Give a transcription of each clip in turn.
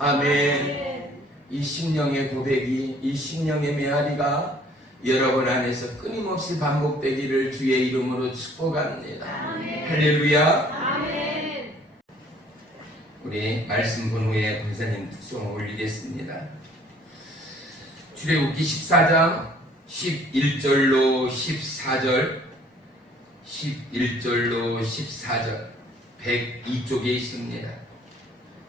아멘. 이 심령의 고백이, 이 심령의 메아리가 여러분 안에서 끊임없이 반복되기를 주의 이름으로 축복합니다. 할렐루야. 아멘. 우리 말씀 본 후에 권사님 특송을 올리겠습니다. 출애굽기 14장 11절로 14절 11절로 14절 102쪽에 있습니다.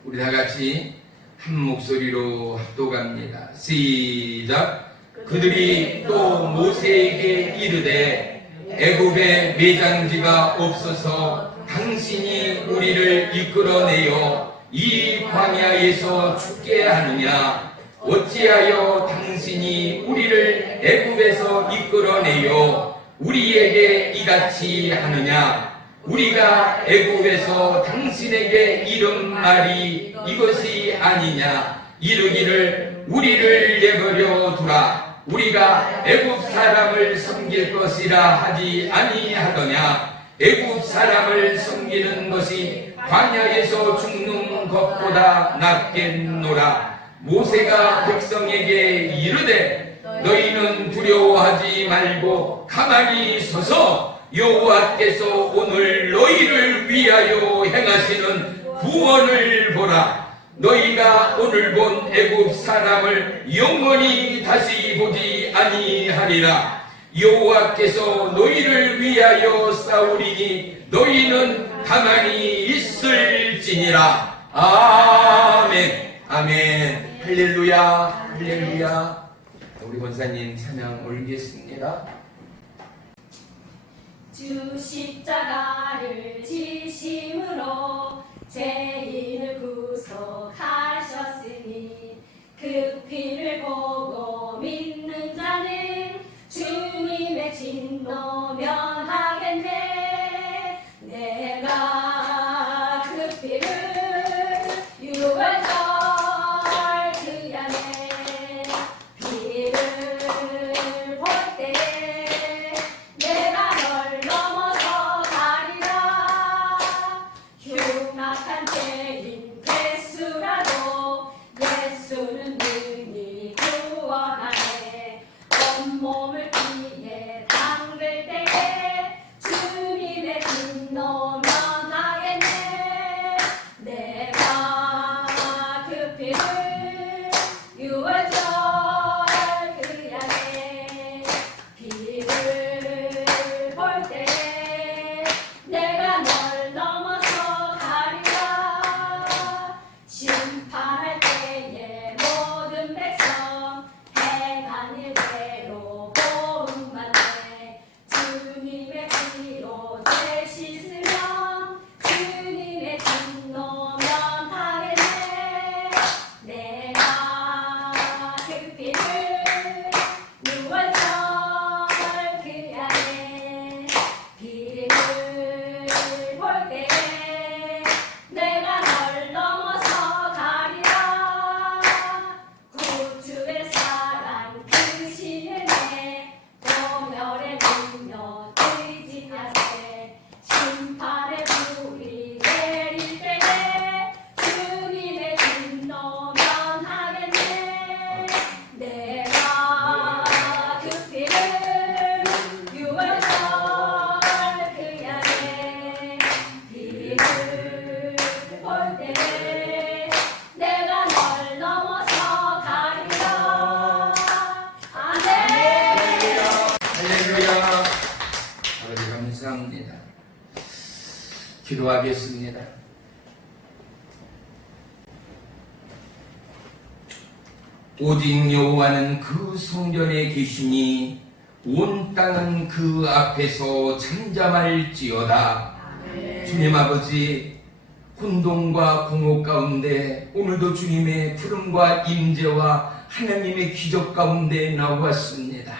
우리 다같이 한 목소리로 합독합니다. 시작. 그들이 또 모세에게 이르되 애굽에 매장지가 없어서 당신이 우리를 이끌어내어 이 광야에서 죽게 하느냐? 어찌하여 당신이 우리를 애굽에서 이끌어내어 우리에게 이같이 하느냐? 우리가 애굽에서 당신에게 이른 말이 이것이 아니냐? 이르기를 우리를 내버려 두라. 우리가 애굽 사람을 섬길 것이라 하지 아니하더냐? 애굽 사람을 섬기는 것이 광야에서 죽는 것보다 낫겠노라. 모세가 백성에게 이르되 너희는 두려워하지 말고 가만히 서서 여호와께서 오늘 너희를 위하여 행하시는 구원을 보라. 너희가 오늘 본 애굽 사람을 영원히 다시 보지 아니하리라. 여호와께서 너희를 위하여 싸우리니 너희는 가만히 있을지니라. 아멘. 아멘. 할렐루야. 할렐루야. 우리 권사님 찬양 올리겠습니다. 주 십자가를 지심으로 죄인을 구속하셨으니 그 피를 보고 믿는 자는 주님의 진노 면하겠네. 내가 그 피를 6월절 그 안에 피를 볼 때 내가 널 넘어서 가리라. 흉악한 죄인 괴수라도 예수는 능히 구원하네. 온몸을 피해 담글 때에 주님의 진노 면하겠네. 내가 그 피를 6월절 그 안에 피를 볼 때 내가 널 넘어서 가리라. 심판할 때에 모든 백성 행한 일대로 보응받네. 주님의 피로 죄 씻으면 주님의 진노 면하겠네. 내가 그 피를 6월절 그 안에 피를 볼 때 내가 널 넘어서 가리라. 구주의 사랑 크시는 내 공멸의 능력 의지하세. 심판의 불이 내릴 때에 주님의 진노 면하겠네. 내가 그 피를 6월절 그 안에 피를 볼 때 내가 널 넘어서 가리라. 아멘. 할렐루야. 아버지 감사합니다. 기도하겠습니다. 오직 여호와는 그 성전에 계시니 온 땅은 그 앞에서 잠잠할지어다. 주님 아버지, 혼돈과 공허 가운데 오늘도 주님의 푸름과 임재와 하나님의 기적 가운데 나왔습니다.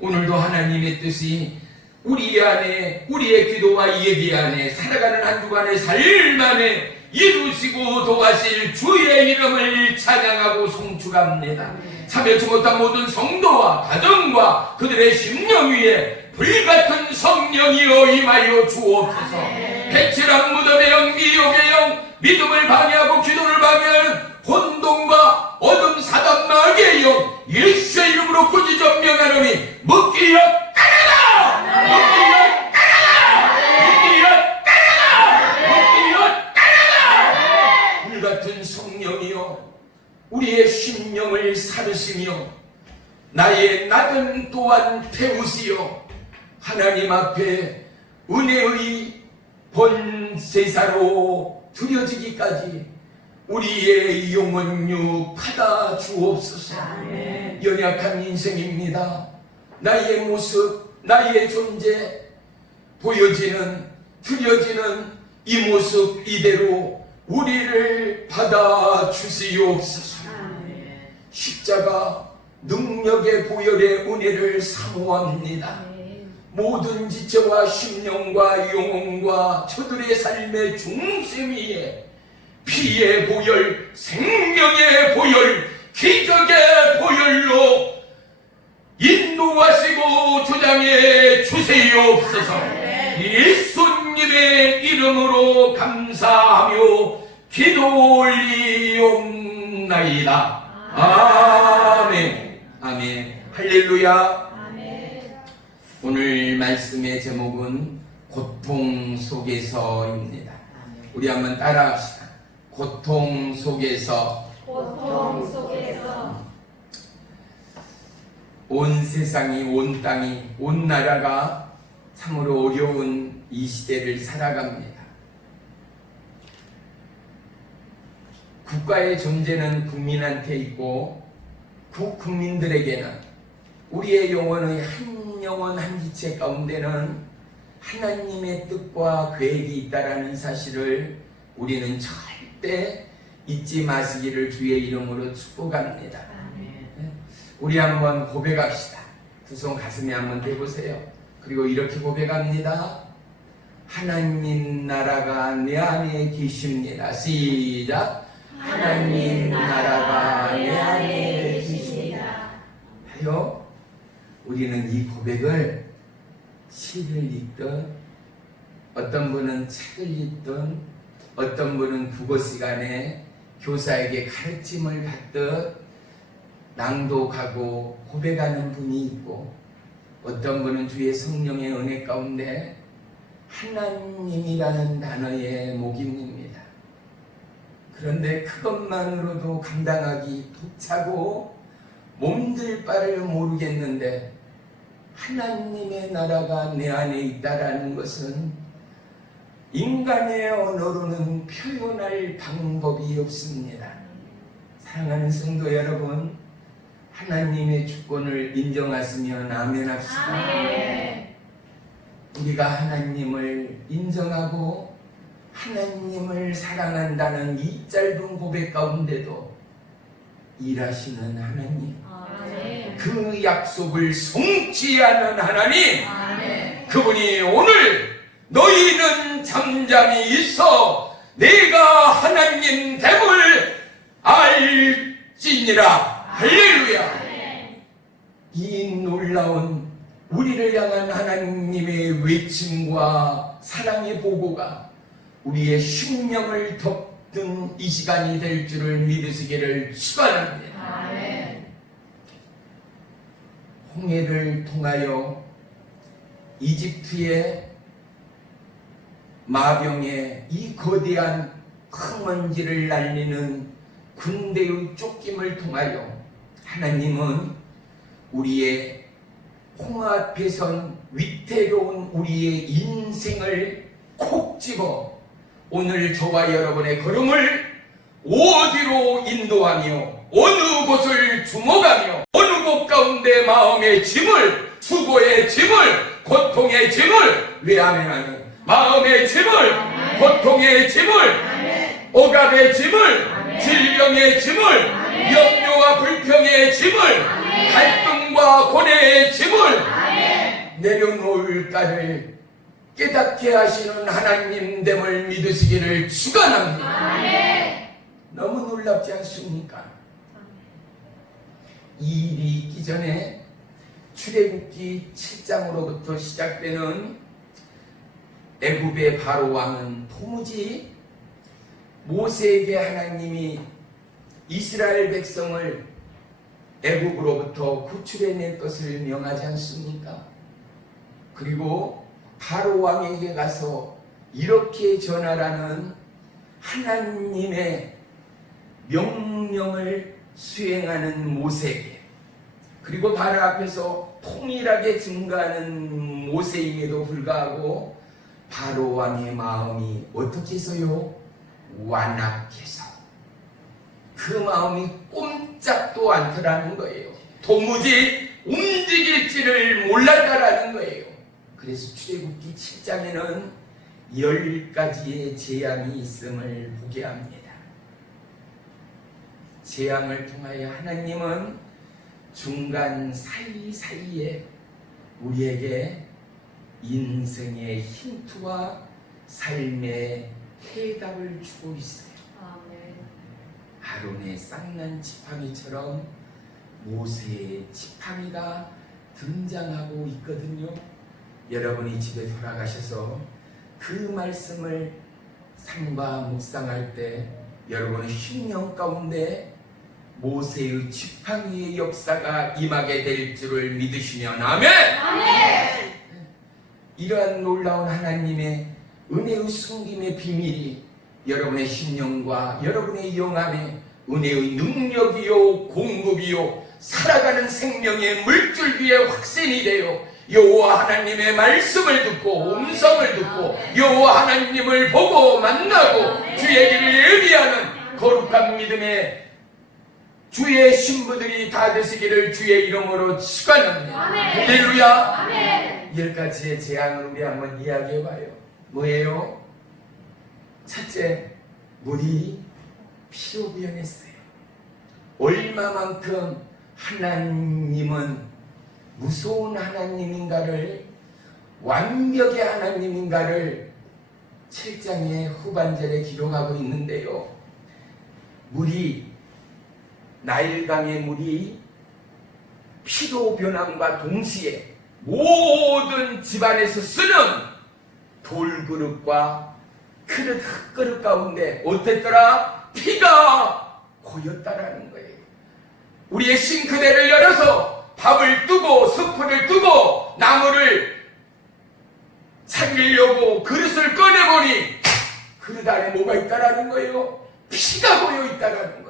오늘도 하나님의 뜻이 우리 안에, 우리의 기도와 예비 안에, 살아가는 한 주간의 삶 안에 이루시고 도와실 주의 이름을 찬양하고 송축합니다. 참여치 못한 모든 성도와 가정과 그들의 심령 위에 불같은 성령이여 임하여 주옵소서. 배칠한 무덤의 영, 미혹의 영, 믿음을 방해하고 기도를 방해하는 혼돈과 어둠 사단 마귀의 영 예수의 이름으로 꾸짖어 명하노니 먹기여 따라라! 먹기여 따라라! 먹기여 따라라! 먹기여 따라라! 불같은 성령이여 우리의 심령을 사르시며 나의 나든 또한 태우시어 하나님 앞에 은혜의 번제사로 드려지기까지 우리의 영혼유 받아 주옵소서. 연약한 인생입니다. 나의 모습, 나의 존재 보여지는 드려지는 이 모습 이대로 우리를 받아 주시옵소서. 십자가 능력의 보혈의 은혜를 사모합니다. 모든 지체와 심령과 영혼과 저들의 삶의 중심 위에 피의 보혈, 생명의 보혈, 기적의 보혈로 인도하시고 주장해 주시옵소서. 예수님의 이름으로 감사하며 기도 올리옵나이다. 아멘. 아멘. 할렐루야. 오늘 말씀의 제목은 고통 속에서입니다. 우리 한번 따라합시다. 고통 속에서. 고통 속에서. 온 세상이, 온 땅이, 온 나라가 참으로 어려운 이 시대를 살아갑니다. 국가의 존재는 국민한테 있고 그 국민들에게는 우리의 영혼의 한 영혼 한 지체 가운데는 하나님의 뜻과 계획이 있다라는 사실을 우리는 절대 잊지 마시기를 주의 이름으로 축복합니다. 우리 한번 고백합시다. 두 손 가슴에 한번 대보세요. 그리고 이렇게 고백합니다. 하나님 나라가 내 안에 계십니다. 시작. 하나님 나라가 내 안에 계십니다. 하여 우리는 이 고백을 시를 읽든 어떤 분은 책을 읽든 어떤 분은 국어 시간에 교사에게 가르침을 받듯 낭독하고 고백하는 분이 있고 어떤 분은 주의 성령의 은혜 가운데 하나님이라는 단어에 목입니다. 그런데 그것만으로도 감당하기 벅차고 몸둘 바를 모르겠는데 하나님의 나라가 내 안에 있다라는 것은 인간의 언어로는 표현할 방법이 없습니다. 사랑하는 성도 여러분, 하나님의 주권을 인정하시면 아멘합시다. 아멘. 우리가 하나님을 인정하고 하나님을 사랑한다는 이 짧은 고백 가운데도 일하시는 하나님, 아멘. 그 약속을 성취하는 하나님, 아멘. 그분이 오늘 너희는 잠잠히 있어 내가 하나님 됨을 알지니라. 할렐루야. 이 놀라운 우리를 향한 하나님의 외침과 사랑의 보고가 우리의 심령을 덮는 이 시간이 될 줄을 믿으시기를 축원합니다. 아멘. 홍해를 통하여 이집트의 마병의 이 거대한 흙먼지를 날리는 군대의 쫓김을 통하여 하나님은 우리의 홍 앞에 선 위태로운 우리의 인생을 콕 집어 오늘 저와 여러분의 걸음을 어디로 인도하며 어느 곳을 주목하며 어느 곳 가운데 마음의 짐을, 수고의 짐을, 고통의 짐을, 왜 아멘하는 마음의 짐을, 고통의 짐을, 억압의 짐을, 질병의 짐을, 염려와 불평의 짐을, 갈등과 고뇌의 짐을 내려놓을까를 깨닫게 하시는 하나님 됨을 믿으시기를 축원합니다. 너무 놀랍지 않습니까? 이 일이 있기 전에 출애굽기 7장으로부터 시작되는 애굽의 바로 왕은 도무지 모세에게 하나님이 이스라엘 백성을 애국으로부터 구출해낸 것을 명하지 않습니까? 그리고 바로 왕에게 가서 이렇게 전하라는 하나님의 명령을 수행하는 모세에게, 그리고 바로 앞에서 통일하게 증거하는 모세임에도 불구하고 바로 왕의 마음이 어떻게 해서요? 완악해서 그 마음이 꼼짝도 않더라는 거예요. 도무지 움직일지를 몰랐다라는 거예요. 그래서 출애굽기 7장에는 10가지의 재앙이 있음을 보게 합니다. 재앙을 통하여 하나님은 중간 사이사이에 우리에게 인생의 힌트와 삶의 해답을 주고 있어요. 아론의 쌍난 지팡이처럼 모세의 지팡이가 등장하고 있거든요. 여러분이 집에 돌아가셔서 그 말씀을 삼가 묵상할 때 여러분의 심령 가운데 모세의 지팡이의 역사가 임하게 될 줄을 믿으시면 아멘! 아멘! 이러한 놀라운 하나님의 은혜의 숨김의 비밀이 여러분의 심령과 여러분의 영 안에 은혜의 능력이요 공급이요 살아가는 생명의 물줄기에 확신이 되어 여호와 하나님의 말씀을 듣고 음성을 듣고 여호와 하나님을 보고 만나고 주의 길을 예비하는 거룩한 믿음의 주의 신부들이 다 되시기를 주의 이름으로 축원합니다. 할렐루야. 10가지의 재앙을 우리 한번 이야기해봐요. 뭐예요? 첫째, 물이 피로 변했어요. 얼마만큼 하나님은 무서운 하나님인가를, 완벽의 하나님인가를 7장의 후반절에 기록하고 있는데요. 나일강의 물이 피로 변함과 동시에 모든 집안에서 쓰는 돌그릇과 그릇 흙그릇 가운데 어땠더라? 피가 고였다라는 거예요. 우리의 싱크대를 열어서 밥을 뜨고 스프를 뜨고 나물을 차리려고 그릇을 꺼내보니 그릇 안에 뭐가 있다라는 거예요? 피가 고여 있다라는 거예요.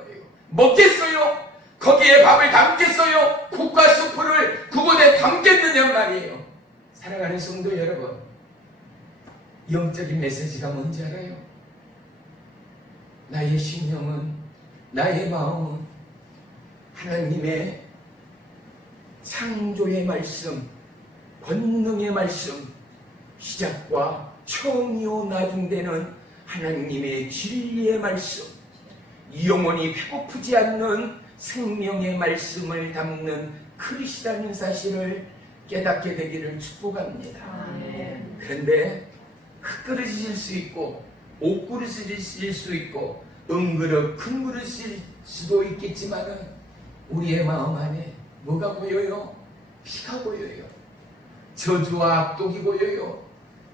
먹겠어요? 거기에 밥을 담겠어요? 국과 스프를 그곳에 담겠느냐 말이에요. 사랑하는 성도 여러분, 영적인 메시지가 뭔지 알아요? 나의 심령은, 나의 마음은 하나님의 창조의 말씀, 권능의 말씀, 시작과 처음이요 나중되는 하나님의 진리의 말씀, 영원히 배고프지 않는 생명의 말씀을 담는 그릇이라는 사실을 깨닫게 되기를 축복합니다. 그런데 흙그릇일 수 있고 옷그릇일 수 있고 은그릇 큰 그릇일 수도 있겠지만 우리의 마음 안에 뭐가 보여요? 피가 보여요. 저주와 악독이 보여요.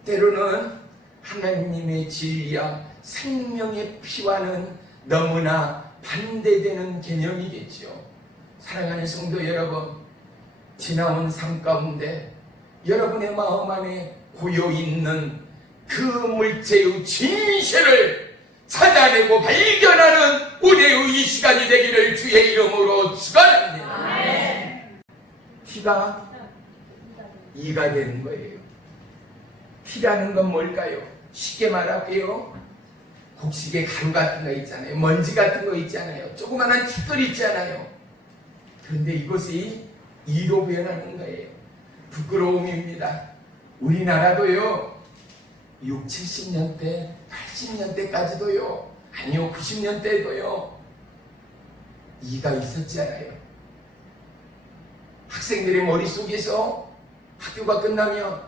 때로는 하나님의 진리와 생명의 피와는 너무나 반대되는 개념이겠죠. 사랑하는 성도 여러분, 지나온 삶 가운데 여러분의 마음 안에 고여있는 그 물체의 진실을 찾아내고 발견하는 은혜의 이 시간이 되기를 주의 이름으로 축원합니다. 피가 이가 되는 거예요. 피라는 건 뭘까요? 쉽게 말할게요. 곡식에 가루 같은 거 있잖아요. 먼지 같은 거 있잖아요. 조그마한 티끌 있잖아요. 그런데 이것이 이로 변하는 거예요. 부끄러움입니다. 우리나라도요, 60, 70년대, 80년대까지도요, 아니요, 90년대에도요, 이가 있었잖아요. 학생들의 머릿속에서 학교가 끝나면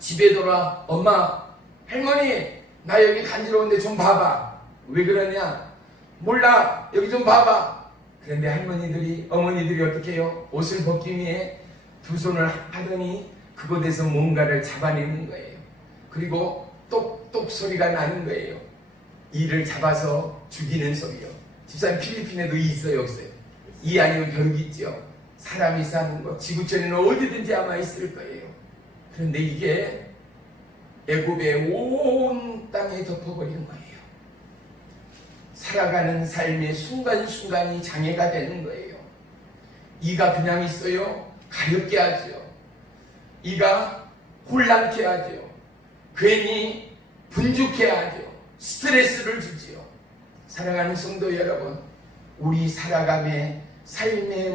집에 돌아, 엄마, 할머니, 나 여기 간지러운데 좀 봐봐. 왜 그러냐? 몰라, 여기 좀 봐봐. 그런데 어머니들이 어떻게 해요? 옷을 벗기 위해 두 손을 하더니 그곳에서 뭔가를 잡아내는 거예요. 그리고 똑똑 소리가 나는 거예요. 이를 잡아서 죽이는 소리요. 집사님 필리핀에도 있어요, 없어요? 이 아니면 벽이 있죠. 사람이 사는 거 지구촌에는 어디든지 아마 있을 거예요. 그런데 이게 애굽의 온 땅에 덮어버린 거예요. 살아가는 삶의 순간순간이 장애가 되는 거예요. 이가 그냥 있어요? 가렵게 하죠. 이가 혼란케 하죠. 괜히 분주케 하죠. 스트레스를 주지요. 사랑하는 성도 여러분, 우리 살아감의 삶의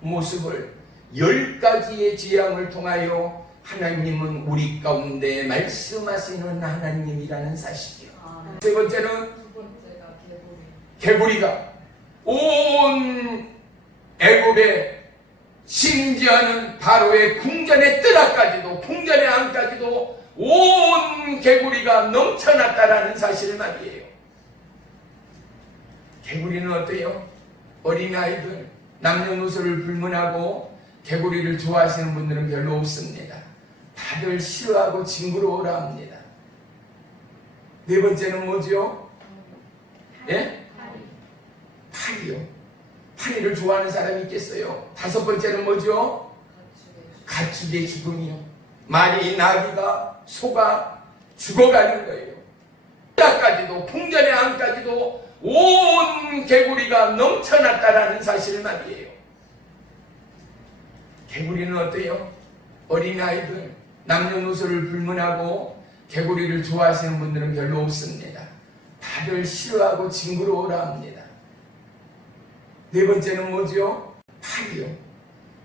모습을 10가지의 재앙을 통하여 하나님은 우리 가운데 말씀하시는 하나님이라는 사실이요. 세 번째는 두 번째가 개구리가 온 애굽의 심지어는 바로의 궁전의 뜰앞까지도 궁전의 안까지도 온 개구리가 넘쳐났다라는 사실 말이에요. 개구리는 어때요? 어린아이들 남녀노소를 불문하고 개구리를 좋아하시는 분들은 별로 없습니다. 다들 싫어하고 징그러워라 합니다. 네 번째는 뭐죠? 예? 파리요. 파리를 좋아하는 사람이 있겠어요? 다섯 번째는 뭐죠? 가축의 죽음이요. 말이, 나귀가, 소가 죽어가는 거예요. 까지도 궁전의 안까지도 온 개구리가 넘쳐났다라는 사실 말이에요. 개구리는 어때요? 어린아이들 남녀노소를 불문하고 개구리를 좋아하시는 분들은 별로 없습니다. 다들 싫어하고 징그러워라 합니다. 네 번째는 뭐죠? 파리요.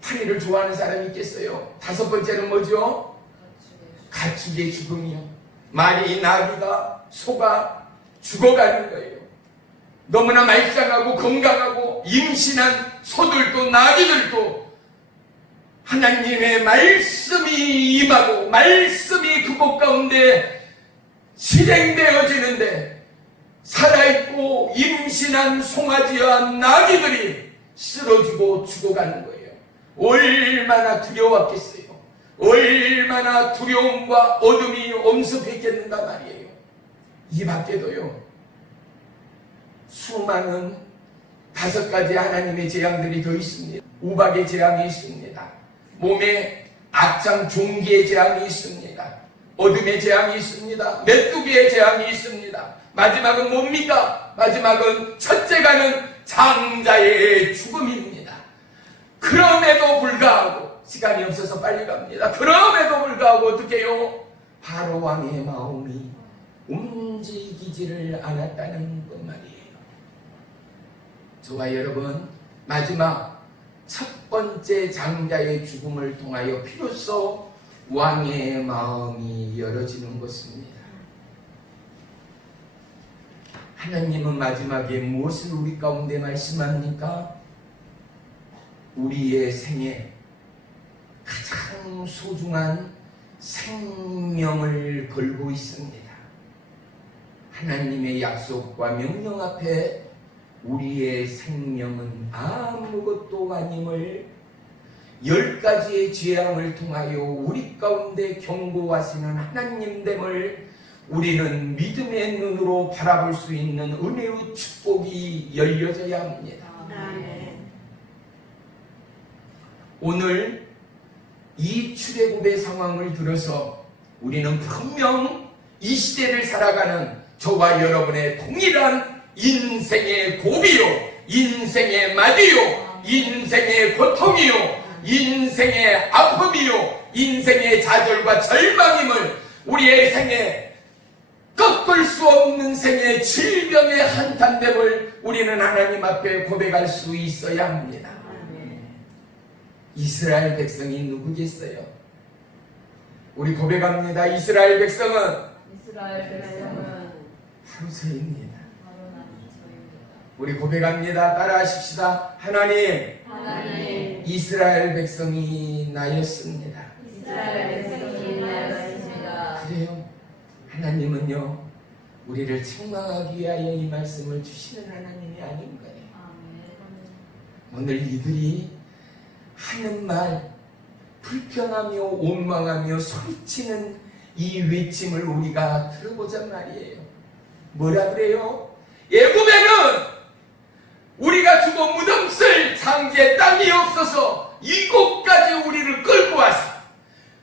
파리를 좋아하는 사람이 있겠어요? 다섯 번째는 뭐죠? 가축의 죽음이요. 말이, 나귀가, 소가 죽어가는 거예요. 너무나 말짱하고 건강하고 임신한 소들도 나귀들도 하나님의 말씀이 임하고 말씀이 그곳 가운데 실행되어지는데 살아있고 임신한 송아지와 나귀들이 쓰러지고 죽어가는 거예요. 얼마나 두려웠겠어요. 얼마나 두려움과 어둠이 엄습했겠는가 말이에요. 이 밖에도요, 수많은 5가지 하나님의 재앙들이 더 있습니다. 우박의 재앙이 있습니다. 몸에 악장 종기의 재앙이 있습니다. 어둠의 재앙이 있습니다. 메뚜기의 재앙이 있습니다. 마지막은 뭡니까? 마지막은 첫째가는 장자의 죽음입니다. 그럼에도 불구하고 시간이 없어서 빨리 갑니다. 그럼에도 불구하고 어떻게 해요? 바로 왕의 마음이 움직이지를 않았다는 것 말이에요. 저와 여러분, 마지막 첫 번째 장자의 죽음을 통하여 비로소 왕의 마음이 열어지는 것입니다. 하나님은 마지막에 무엇을 우리 가운데 말씀합니까? 우리의 생에 가장 소중한 생명을 걸고 있습니다. 하나님의 약속과 명령 앞에 우리의 생명은 아무것도 아님을 10가지의 재앙을 통하여 우리 가운데 경고하시는 하나님됨을 우리는 믿음의 눈으로 바라볼 수 있는 은혜의 축복이 열려져야 합니다. 오늘 이 출애굽의 상황을 들어서 우리는 분명 이 시대를 살아가는 저와 여러분의 동일한 인생의 고비요, 인생의 마디요, 인생의 고통이요, 인생의 아픔이요, 인생의 좌절과 절망임을 우리의 생에 꺾을 수 없는 생의 질병의 한탄됨을 우리는 하나님 앞에 고백할 수 있어야 합니다. 이스라엘 백성이 누구겠어요? 우리 고백합니다. 이스라엘 백성은 바로 저입니다. 우리 고백합니다. 따라하십시다. 하나님, 이스라엘 백성이 나였습니다. 그래요. 하나님은요, 우리를 책망하기 위하여 이 말씀을 주시는 하나님이 아닌 거예요. 오늘 이들이 하는 말, 불평하며 원망하며 소리치는 이 외침을 우리가 들어보자 말이에요. 뭐라 그래요? 애굽에는 숨어 무덤 쓸 장기에 땅이 없어서 이곳까지 우리를 끌고 와서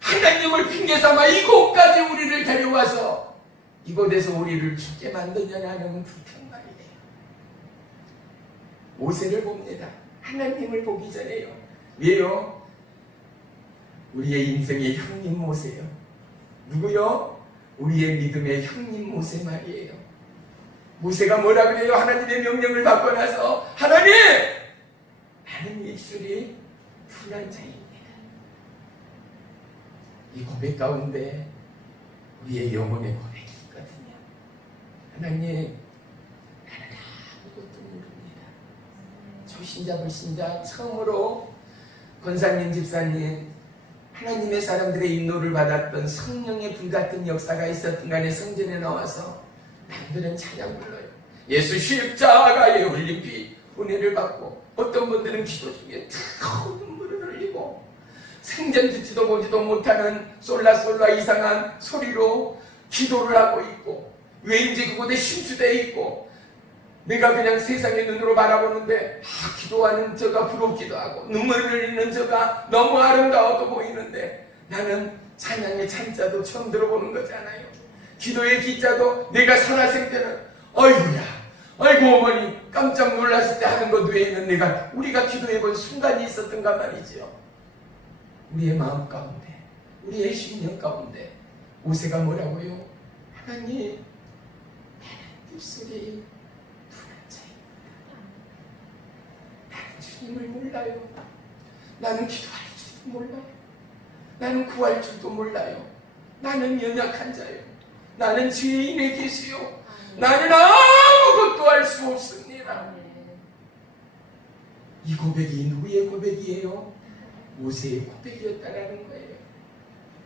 하나님을 핑계삼아 이곳까지 우리를 데려와서 이곳에서 우리를 죽게 만드냐는 불평 말이에요. 모세를 봅니다. 하나님을 보기 전에요. 왜요? 우리의 인생의 형님 모세요. 누구요? 우리의 믿음의 형님 모세 말이에요. 모세가 뭐라 그래요? 하나님의 명령을 받고 나서 하나님! 나는 입술이 둔한 자입니다. 이 고백 가운데 우리의 영혼의 고백이 있거든요. 하나님, 나는 아무것도 모릅니다. 초신자 불신자 처음으로 권사님 집사님 하나님의 사람들의 인도를 받았던 성령의 불같은 역사가 있었던 간에 성전에 나와서 남들은 찬양 불러요. 예수 십자가에 흘린 피 은혜를 받고 어떤 분들은 기도 중에 뜨거운 눈물을 흘리고 생전 듣지도 보지도 못하는 솔라솔라 이상한 소리로 기도를 하고 있고 왜인지 그곳에 심취되어 있고 내가 그냥 세상의 눈으로 바라보는데 기도하는 저가 부럽기도 하고 눈물을 흘리는 저가 너무 아름다워도 보이는데 나는 찬양의 찬자도 처음 들어보는 거잖아요. 기도의 기자도 내가 살아생 때는 어이구야 아이고 어머니 깜짝 놀랐을 때 하는 것 외에는 우리가 기도해본 순간이 있었던가 말이죠. 우리의 마음 가운데 우리의 심령 가운데 모세가 뭐라고요? 하나님 나는 입술이 나는 주님을 몰라요. 나는 기도할 줄도 몰라요. 나는 구할 줄도 몰라요. 나는 연약한 자요. 나는 죄인의 계수요. 나는 아무것도 할 수 없습니다. 이 고백이 누구의 고백이에요? 모세의 고백이었다라는 거예요.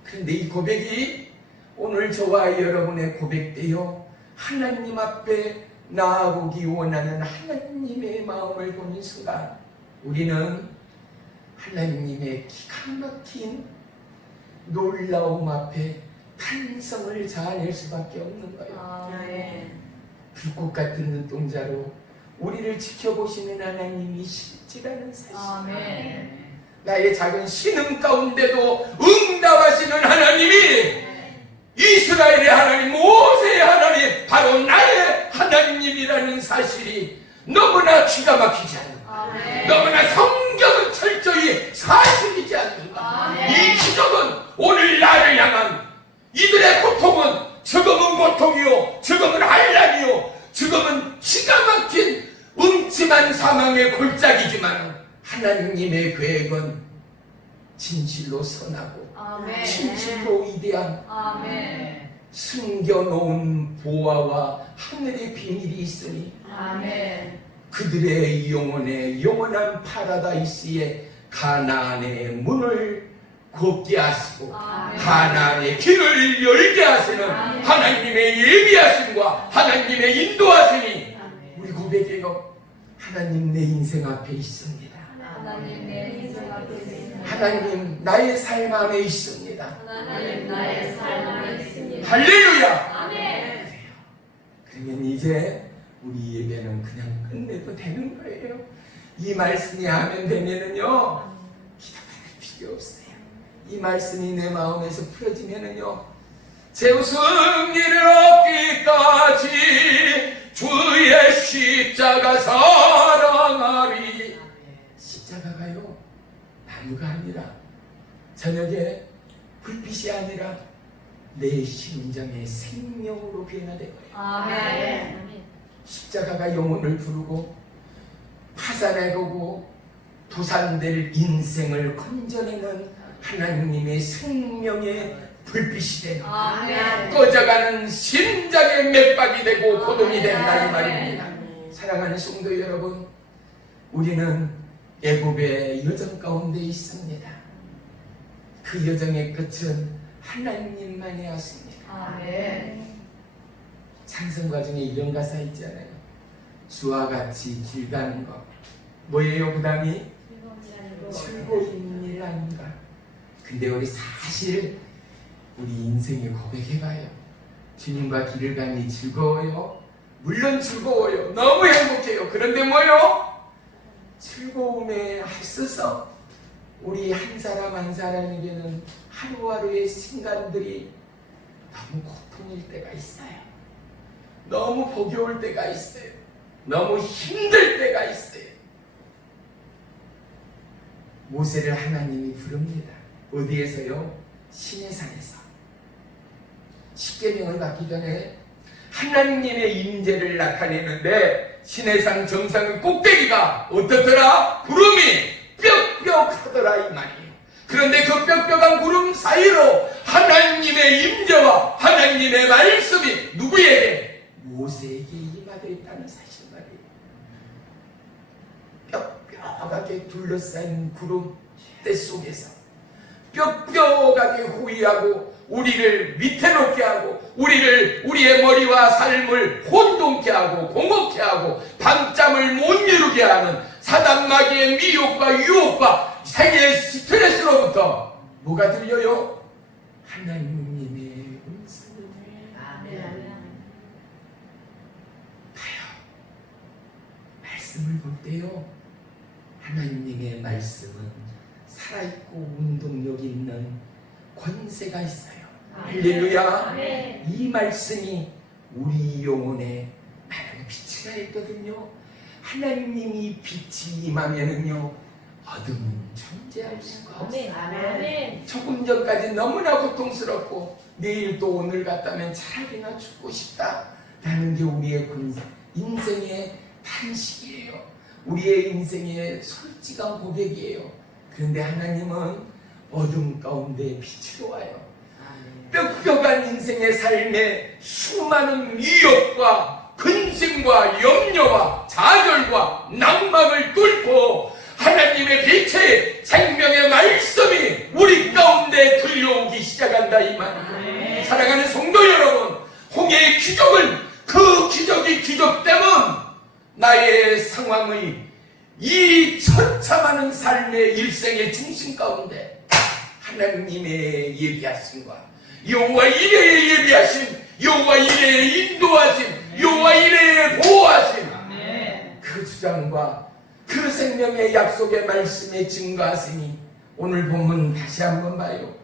그런데 이 고백이 오늘 저와 여러분의 고백대요. 하나님 앞에 나아오기 원하는 하나님의 마음을 보는 순간 우리는 하나님의 기가 막힌 놀라움 앞에 탄성을 자아낼 수밖에 없는 거예요. 불꽃 같은 눈동자로 우리를 지켜보시는 하나님이 실지라는 사실. 나의 작은 신음 가운데도 응답하시는 하나님이 이스라엘의 하나님, 모세의 하나님, 바로 나의 하나님이라는 사실이 너무나 기가 막히지 않는가? 너무나 성경은 철저히 사실이지 않는가? 이 기적은 오늘 나를 향한 이들의 고통은 지금은 고통이요, 지금은 한란이요, 지금은 기가 막힌 음침한 사망의 골짜기지만 하나님의 계획은 진실로 선하고 진실로 위대한 숨겨놓은 보화와 하늘의 비밀이 있으니 그들의 영혼의 영원한 파라다이스의 가나안의 문을 곱게 하시고 가나안의 길을 열게 하시는 하나님의 예비하심과 하나님의 인도하심이 우리 고백이에요. 하나님 내 인생 앞에 있습니다. 하나님 나의 삶 안에 있습니다. 할렐루야. 그러면 이제 우리 예배는 그냥 끝내도 되는 거예요. 이 말씀이 아멘 되면은요 기도할 필요 없어요. 이 말씀이 내 마음에서 풀어지면은요 제 승리를 얻기까지 주의 십자가 사랑하리. 십자가가요 나무가 아니라 저녁에 불빛이 아니라 내 심정의 생명으로 변화되어요. 십자가가 영혼을 부르고 파산해보고 도산될 인생을 건져내는 하나님의 생명의 불빛이 되고 꺼져가는 심장의 맥박이 되고 고동이 된다 이 말입니다. 사랑하는 성도 여러분, 우리는 애굽의 여정 가운데 있습니다. 그 여정의 끝은 하나님만이 하십니다. 찬송가 중에 이런 가사 있잖아요. 주와 같이 길 가는 것 뭐예요? 부담이 즐거운 일 아닌가? 근데 우리 사실 우리 인생에 고백해봐요. 주님과 길을 가니 즐거워요? 물론 즐거워요. 너무 행복해요. 그런데 뭐요? 즐거움에 앞서서 우리 한 사람 한 사람에게는 하루하루의 순간들이 너무 고통일 때가 있어요. 너무 복이 올 때가 있어요. 너무 힘들 때가 있어요. 모세를 하나님이 부릅니다. 어디에서요? 시내산에서. 십계명을 받기 전에 하나님의 임재를 나타내는데 시내산 정상의 꼭대기가 어떻더라? 구름이 빽빽하더라 이 말이에요. 그런데 그 빽빽한 구름 사이로 하나님의 임재와 하나님의 말씀이 누구에게? 모세에게 임하되었다는 사실 말이에요. 빽빽하게 둘러싼 구름 때 속에서 빽빽하게 호위하고 우리를 위태롭게 하고 우리의 머리와 삶을 혼돈케 하고 공허케 하고 밤잠을 못 이루게 하는 사단마귀의 미혹과 유혹과 세계의 스트레스로부터 뭐가 들려요? 하나님의 음성을 봐요. 말씀을 볼 때요, 하나님의 말씀은 살아있고 운동력 있는 권세가 있어요. 할렐루야. 이 말씀이 우리 영혼에 나는 빛이라 했거든요. 하나님이 빛이 임하면은요, 어둠은 존재할 수가 없어요. 조금 전까지 너무나 고통스럽고 내일 또 오늘 같다면 차라리나 죽고 싶다 라는 게 우리의 인생의 탄식이에요. 우리의 인생의 솔직한 고백이에요. 그런데 하나님은 어둠 가운데 빛으로 와요. 빽빽한 인생의 삶에 수많은 위협과 근심과 염려와 좌절과 낭망을 뚫고 하나님의 빛의 생명의 말씀이 우리 가운데 들려오기 시작한다 이 말이에요. 사랑하는 성도 여러분, 홍해의 기적은 그 기적이 기적 때문 나의 상황의 이 처참한 삶의 일생의 중심 가운데 하나님의 예비하심과 여호와 이레의 예비하심, 여호와 이레의 인도하심, 여호와 이레의 보호하심, 그 주장과 그 생명의 약속의 말씀에 증거하시니 오늘 본문 다시 한번 봐요.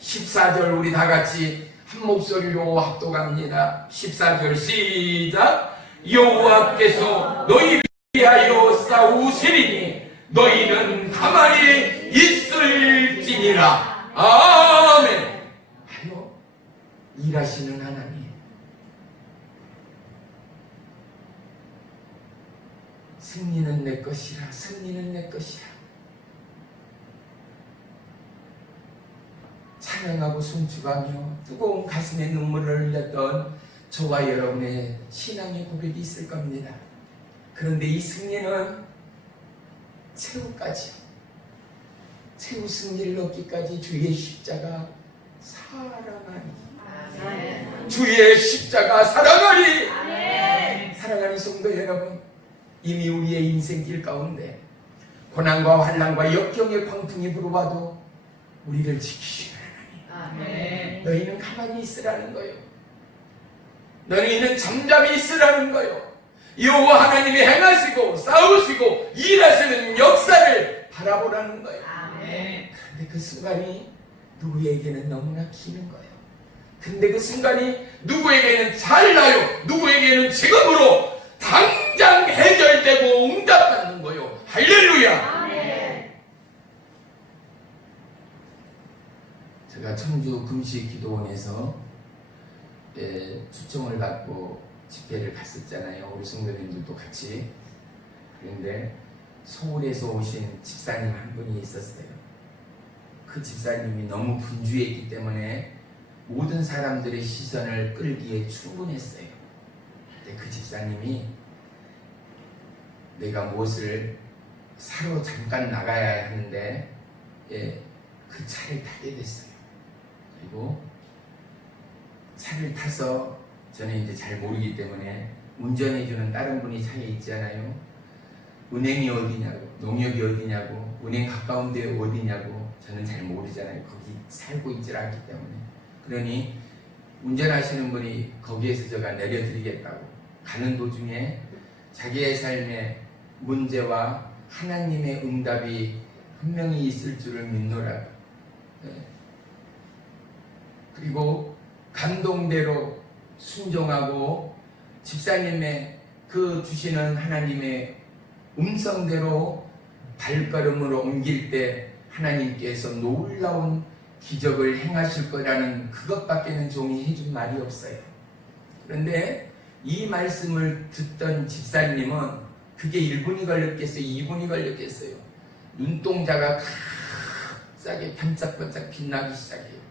14절 우리 다 같이 한 목소리로 합독합니다. 14절 시작. 여호와께서 너희를 위하여 싸우시리니 너희는 가만히 있을지니라. 아멘. 하여 일하시는 하나님, 승리는 내 것이라, 승리는 내 것이라. 찬양하고 송축하며 뜨거운 가슴에 눈물을 흘렸던 저와 여러분의 신앙의 고백이 있을 겁니다. 그런데 이 승리는 최후 승리를 얻기까지 주의 십자가 살아가니, 주의 십자가 살아가니. 사랑하는 성도 여러분, 이미 우리의 인생길 가운데 고난과 환난과 역경의 광풍이 불어와도 우리를 지키시는 하나님, 너희는 가만히 있으라는 거예요. 너희는 잠잠히 있으라는 거예요. 여호와 하나님이 행하시고 싸우시고 일하시는 역사를 바라보라는 거예요. 그런데 그 순간이 누구에게는 너무나 기는 거예요. 근데 그 순간이 누구에게는 잘 나요. 누구에게는 지금으로 당장 해결되고 응답받는 거예요. 할렐루야. 제가 청주 금식기도원에서 초청을 받고 집회를 갔었잖아요. 우리 성도님들도 같이. 그런데 서울에서 오신 집사님 한 분이 있었어요. 그 집사님이 너무 분주했기 때문에 모든 사람들의 시선을 끌기에 충분했어요. 근데 그 집사님이 내가 무엇을 사러 잠깐 나가야 하는데 그 차를 타게 됐어요. 그리고 차를 타서 저는 이제 잘 모르기 때문에 운전해주는 다른 분이 차에 있잖아요. 은행이 어디냐고, 농협이 어디냐고, 은행 가까운 데 어디냐고 저는 잘 모르잖아요. 거기 살고 있질 않기 때문에. 그러니 운전하시는 분이 거기에서 제가 내려드리겠다고 가는 도중에 자기의 삶에 문제와 하나님의 응답이 분명히 있을 줄을 믿노라. 그리고 감동대로 순종하고 집사님의 그 주시는 하나님의 음성대로 발걸음으로 옮길 때 하나님께서 놀라운 기적을 행하실 거라는 그것밖에는 종이 해준 말이 없어요. 그런데 이 말씀을 듣던 집사님은 그게 1분이 걸렸겠어요? 2분이 걸렸겠어요? 눈동자가 갑자기 반짝반짝 빛나기 시작해요.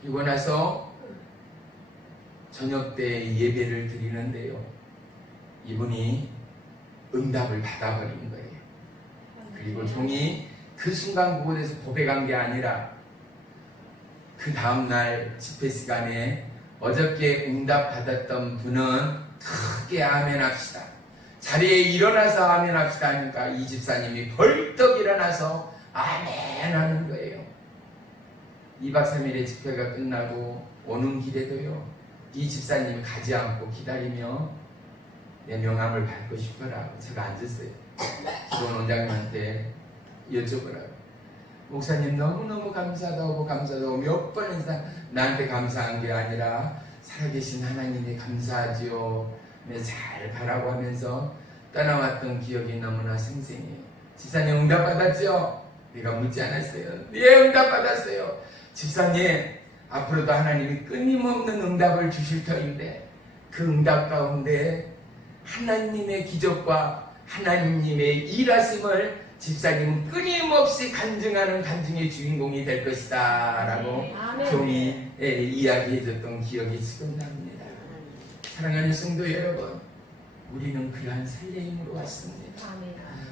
그리고 나서 저녁 때 예배를 드리는데요, 이분이 응답을 받아버린 거예요. 그리고 종이 그 순간 그곳에서 고백한 게 아니라 그 다음날 집회 시간에 어저께 응답 받았던 분은 크게 아멘 합시다, 자리에 일어나서 아멘 합시다 하니까 이 집사님이 벌떡 일어나서 아멘 하는 거예요. 2박 3일의 집회가 끝나고 오는 길에도요, 이 집사님이 가지 않고 기다리며 내 명함을 받고 싶어라고 제가 앉았어요. 기도원 원장님한테 여쭤보라고. 목사님 너무너무 감사하다고 몇 번 인사, 나한테 감사한 게 아니라 살아계신 하나님이 감사하지요. 잘 가라고 하면서 떠나왔던 기억이 너무나 생생해요. 집사님 응답 받았죠? 내가 묻지 않았어요. 네, 응답 받았어요. 집사님, 앞으로도 하나님이 끊임없는 응답을 주실 터인데 그 응답 가운데 하나님의 기적과 하나님의 일하심을 집사님은 끊임없이 간증하는 간증의 주인공이 될 것이다 라고 종이 이야기해줬던 기억이 지금 납니다. 사랑하는 성도 여러분, 우리는 그러한 설레임으로 왔습니다.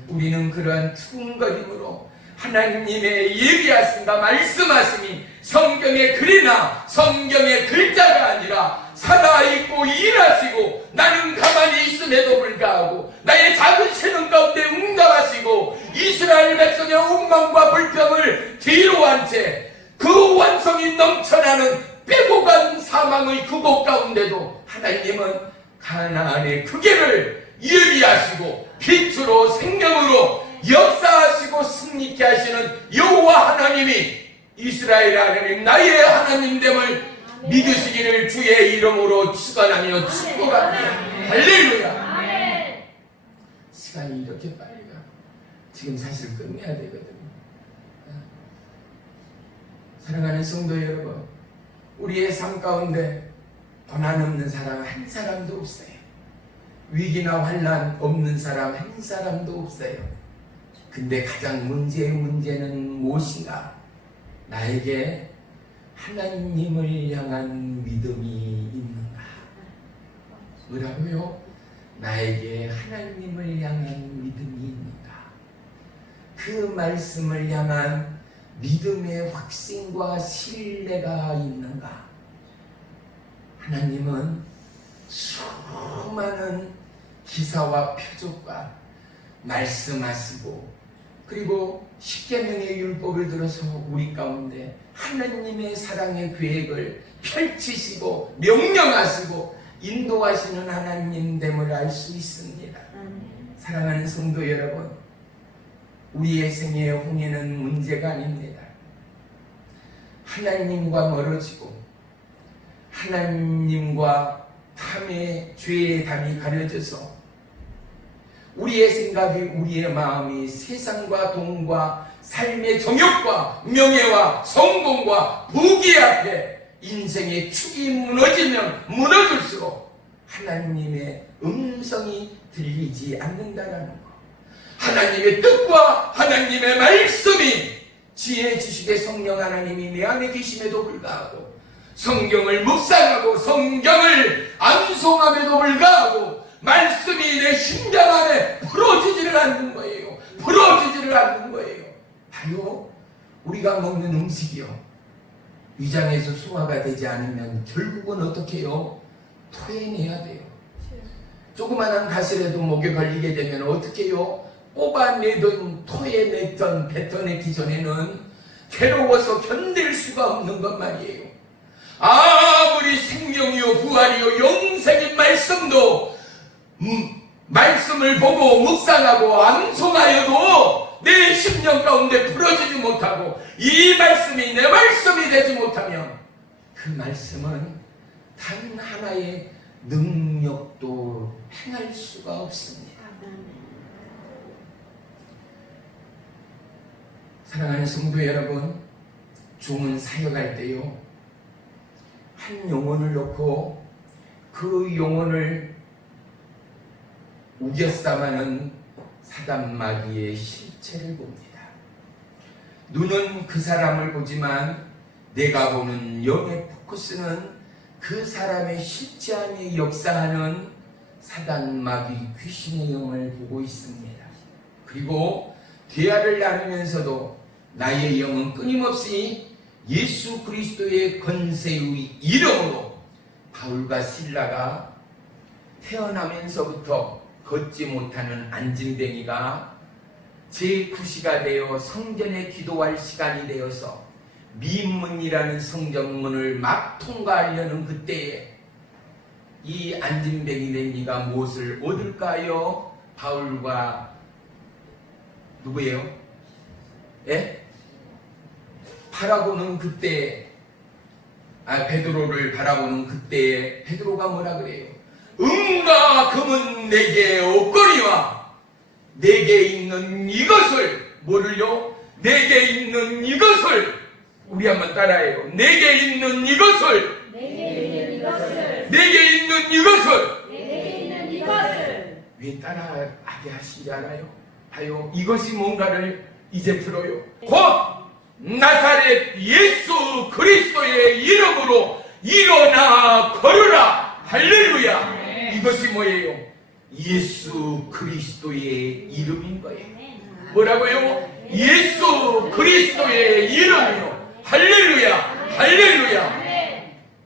우리는 그러한 투근거림으로 하나님의 예비하심과 말씀하심이 성경의 글이나 성경의 글자가 아니라 살아있고 일하시고 나는 가만히 있음에도 불구하고 나의 작은 체능 가운데 응답하시고 이스라엘 백성의 원망과 불평을 뒤로 한 채 그 완성이 넘쳐나는 빼고 간 사망의 그곳 가운데도 하나님은 가나안의 그 길을 예비하시고 빛으로 생명으로 역사하시고 승리케 하시는 여호와 하나님이 이스라엘 하나님 나의 하나님됨을 믿으시기를 주의 이름으로 축원하며 축복합니다. 할렐루야. 시간이 이렇게 빨리 가. 지금 사실 끝내야 되거든요. 사랑하는 성도 여러분, 우리의 삶 가운데 고난 없는 사람 한 사람도 없어요. 위기나 환난 없는 사람 한 사람도 없어요. 근데 가장 문제는 무엇인가? 나에게 하나님을 향한 믿음이 있는가? 뭐라고요? 나에게 하나님을 향한 믿음이 있는가? 그 말씀을 향한 믿음의 확신과 신뢰가 있는가? 하나님은 수많은 기사와 표적과 말씀하시고 그리고 십계명의 율법을 들어서 우리 가운데 하나님의 사랑의 계획을 펼치시고 명령하시고 인도하시는 하나님됨을 알 수 있습니다. 사랑하는 성도 여러분, 우리의 생애의 홍해는 문제가 아닙니다. 하나님과 멀어지고 하나님과 탐의 죄의 담이 가려져서 우리의 생각이 우리의 마음이 세상과 돈과 삶의 정욕과 명예와 성공과 부귀 앞에 인생의 축이 무너지면 무너질수록 하나님의 음성이 들리지 않는다라는 것, 하나님의 뜻과 하나님의 말씀이 지혜 지식의 성령 하나님이 내 안에 계심에도 불구하고 성경을 묵상하고 성경을 암송함에도 불구하고 말씀이 내 심장 안에 풀어지지를 않는 거예요. 풀어지지를 않는 거예요. 바로 우리가 먹는 음식이요, 위장에서 소화가 되지 않으면 결국은 어떻게 해요? 토해내야 돼요. 조그만한 가시라도 목에 걸리게 되면 어떻게 해요? 뽑아내던 토해냈던 뱉어내기 전에는 괴로워서 견딜 수가 없는 것 말이에요. 아무리 생명이요 부활이요 영생인 말씀도 말씀을 보고 묵상하고 암송하여도 내 심령 가운데 풀어지지 못하고 이 말씀이 내 말씀이 되지 못하면 그 말씀은 단 하나의 능력도 행할 수가 없습니다. 사랑하는 성도 여러분, 종은 사역할 때요, 한 영혼을 놓고 그 영혼을 우겨싸마는 사단마귀의 실체를 봅니다. 눈은 그 사람을 보지만 내가 보는 영의 포커스는 그 사람의 실체 안에 역사하는 사단마귀 귀신의 영을 보고 있습니다. 그리고 대화를 나누면서도 나의 영은 끊임없이 예수 그리스도의 권세의 이름으로 바울과 실라가 태어나면서부터 걷지 못하는 안진뱅이가 제9시가 되어 성전에 기도할 시간이 되어서 미문이라는 성전문을 막 통과하려는 그때에 이 안진뱅이 된 이가 무엇을 얻을까요? 바울과 누구예요? 예? 바라보는 그때, 베드로를 바라보는 그때에 베드로가 뭐라 그래요? 은과 금은 내게 없거니와 내게 있는 이것을, 뭐를요? 내게 있는 이것을, 우리 한번 따라해요. 내게 있는 이것을, 내게 있는 이것을, 내게 있는 이것을, 내게 있는 이것을. 왜 따라하게 하시지 않아요? 봐요. 이것이 뭔가를 이제 들어요. 곧 나사렛 예수 그리스도의 이름으로 일어나 걸으라. 할렐루야. 이것이 뭐예요? 예수 그리스도의 이름인 거예요. 뭐라고요? 예수 그리스도의 이름이요. 할렐루야. 할렐루야.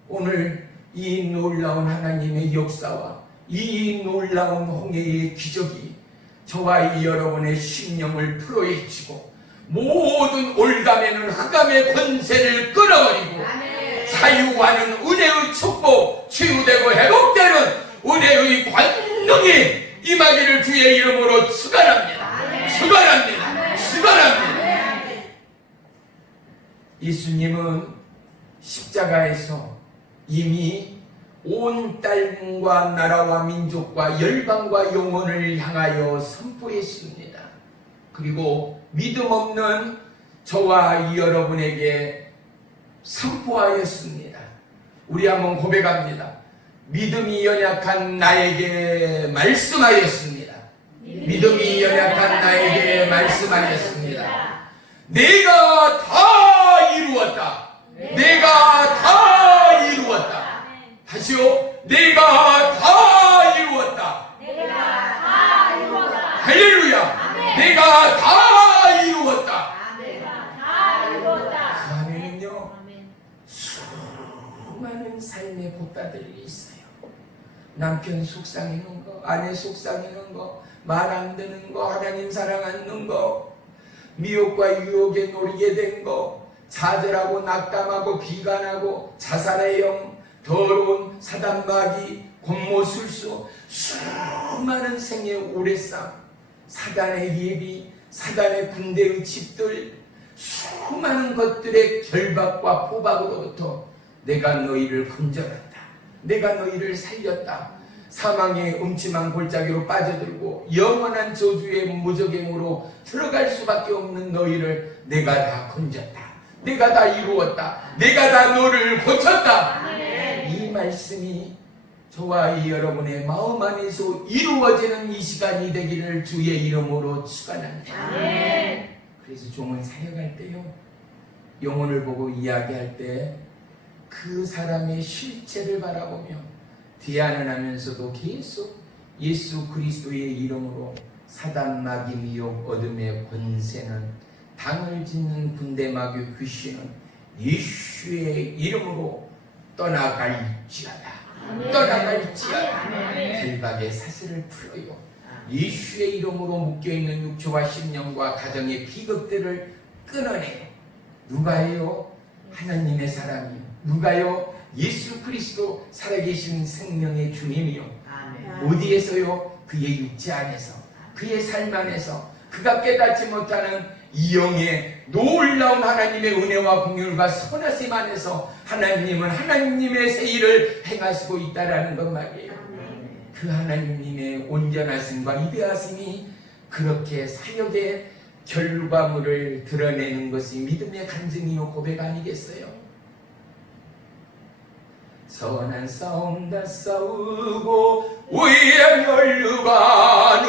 오늘 이 놀라운 하나님의 역사와 이 놀라운 홍해의 기적이 저와 이 여러분의 심령을 풀어헤치고 모든 올감에는 흑암의 권세를 끊어버리고 자유하는 은혜의 축복, 치유되고 회복되는 은혜의 권능이 임하기를 주의 이름으로 축원합니다. 축원합니다. 축원합니다. 예수님은 십자가에서 이미 온 땅과 나라와 민족과 열방과 영혼을 향하여 선포했습니다. 그리고 믿음 없는 저와 여러분에게 선포하였습니다. 우리 한번 고백합니다. 믿음이 연약한 나에게 말씀하였습니다. 믿음이 연약한 나에게 말씀하였습니다. 내가 다 이루었다. 내가 다 이루었다. 다시요. 내가 다 이루었다. 내가 다 이루었다. 할렐루야. 내가 다 이루었다. 내가 다 이루었다. 그 안에는요, 수많은 삶의 보따들이 있어요. 남편 속상이는 거, 아내 속상이는 거, 말 안 듣는 거, 하나님 사랑 않는 거, 미혹과 유혹에 놓이게 된 거, 좌절하고 낙담하고 비관하고 자살의 영, 더러운 사단마귀, 공모술수, 수많은 생의 오래쌈, 사단의 예비, 사단의 군대의 집들, 수많은 것들의 결박과 포박으로부터 내가 너희를 건져냈다. 내가 너희를 살렸다. 사망의 음침한 골짜기로 빠져들고 영원한 저주의 무적행으로 들어갈 수밖에 없는 너희를 내가 다 건졌다. 내가 다 이루었다. 내가 다 너를 고쳤다. 이 말씀이 저와 이 여러분의 마음 안에서 이루어지는 이 시간이 되기를 주의 이름으로 축원합니다. 그래서 종을 사역할 때요, 영혼을 보고 이야기할 때 그 사람의 실체를 바라보며 대안을 하면서도 계속 예수 그리스도의 이름으로 사단 마귀 미혹 어둠의 권세는, 당을 짓는 군대 마귀 귀신은 예수의 이름으로 떠나갈지어다. 떠나갈지어다. 길박의 사슬을 풀어요. 예수의 이름으로 묶여있는 육체와 심령과 가정의 비극들을 끊어내요. 누가요? 하나님의 사람이요. 누가요? 예수 그리스도 살아계신 생명의 주님이요. 어디에서요? 그의 육체 안에서, 그의 삶 안에서 그가 깨닫지 못하는 이 영의 놀라운 하나님의 은혜와 공율과 선하심 안에서 하나님은 하나님의 새 일을 행하시고 있다라는 것 말이에요. 그 하나님의 온전하심과 위대하심이 그렇게 사역의 결과물을 드러내는 것이 믿음의 간증이요 고백 아니겠어요? 선한 싸움 다 싸우고 위에 멸류관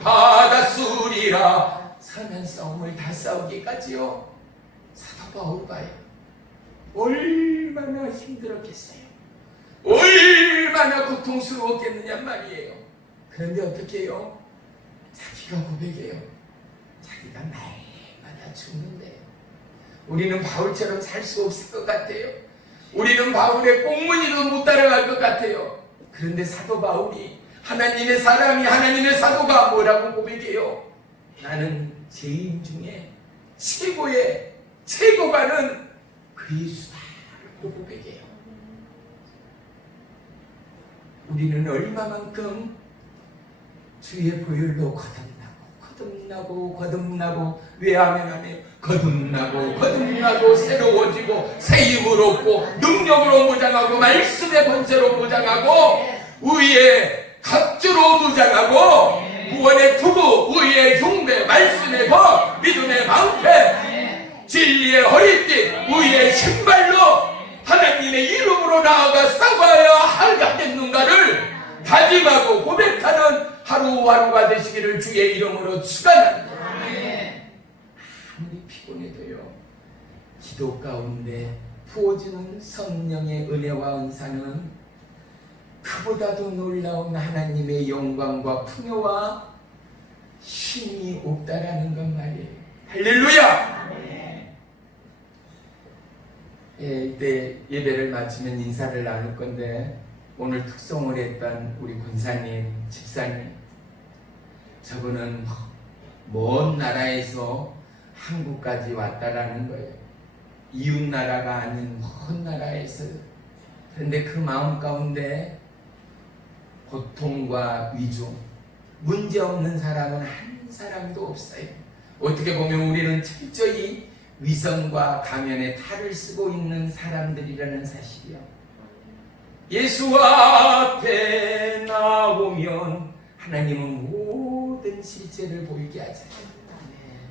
받았으리라. 선한 싸움을 다 싸우기까지요. 사도 바울 봐요. 얼마나 힘들었겠어요. 얼마나 고통스러웠겠느냐 말이에요. 그런데 어떻게 해요? 자기가 고백해요. 자기가 날마다 죽는데요. 우리는 바울처럼 살 수 없을 것 같아요. 우리는 바울의 꽁무니도 못 따라갈 것 같아요. 그런데 사도 바울이 하나님의 사람이 하나님의 사도가 뭐라고 고백해요? 나는 죄인 중에 최고의 최고가는 그리스도라고 고백해요. 우리는 얼마만큼 주의 보혈로 거듭나고 왜하면 안 해요? 거듭나고 새로워지고 새 힘을 얻고 능력으로 무장하고 말씀의 권세로 무장하고 의의 각주로 무장하고 구원의 투구, 의의 흉배, 말씀의 법, 믿음의 방패, 진리의 허리띠, 의의 신발로 하나님의 이름으로 나아가 싸워야 하겠는가를 다짐하고 고백하는 하루하루가 되시기를 주의 이름으로 축원합니다. 아무리 피곤해도요, 기도 가운데 부어지는 성령의 은혜와 은사는 그보다도 놀라운 하나님의 영광과 풍요와 힘이 없다라는 것 말이에요. 할렐루야! 이때 예배를 마치면 인사를 나눌 건데, 오늘 특송을 했던 우리 권사님, 집사님, 저분은 먼 나라에서 한국까지 왔다라는 거예요. 이웃 나라가 아닌 먼 나라에서. 그런데 그 마음 가운데 고통과 위중, 문제 없는 사람은 한 사람도 없어요. 어떻게 보면 우리는 철저히 위선과 가면에 탈을 쓰고 있는 사람들이라는 사실이요. 예수 앞에 나오면 하나님은 모든 실체를 보이게 하잖아요.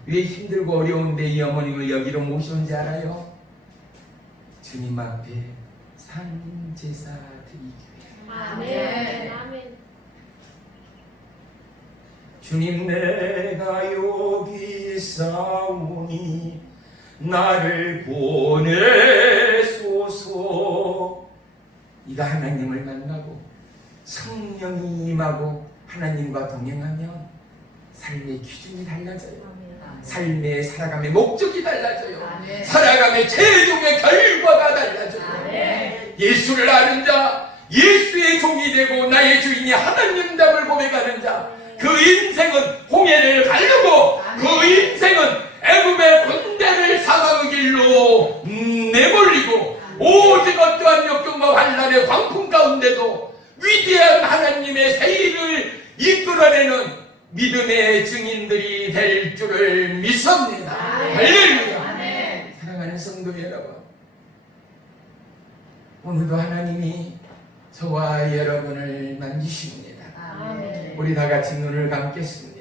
왜 힘들고 어려운데 이 어머님을 여기로 모셔온지 알아요? 주님 앞에 산제사 드리기 위해. 아멘. 주님, 내가 여기 있사오니 나를 보내소서. 네가 하나님을 만나고 성령이 임하고 하나님과 동행하면 삶의 기준이 달라져요. 삶의 살아감의 목적이 달라져요. 살아감의 최종의 결과가 달라져요. 예수를 아는 자, 예수의 종이 되고 나의 주인이 하나님답을 고백하는 자, 그 인생은 홍해를 가르고 그 인생은 애굽의 군대를 사망의 길로 내몰리고 오직 어떠한 역경과 환난의 광풍 가운데도 위대한 하나님의 새 일을 이끌어내는 믿음의 증인들이 될 줄을 믿습니다. 할렐루야. 사랑하는 성도 여러분, 오늘도 하나님이 저와 여러분을 만지십니다. 우리 다 같이 눈을 감겠습니다.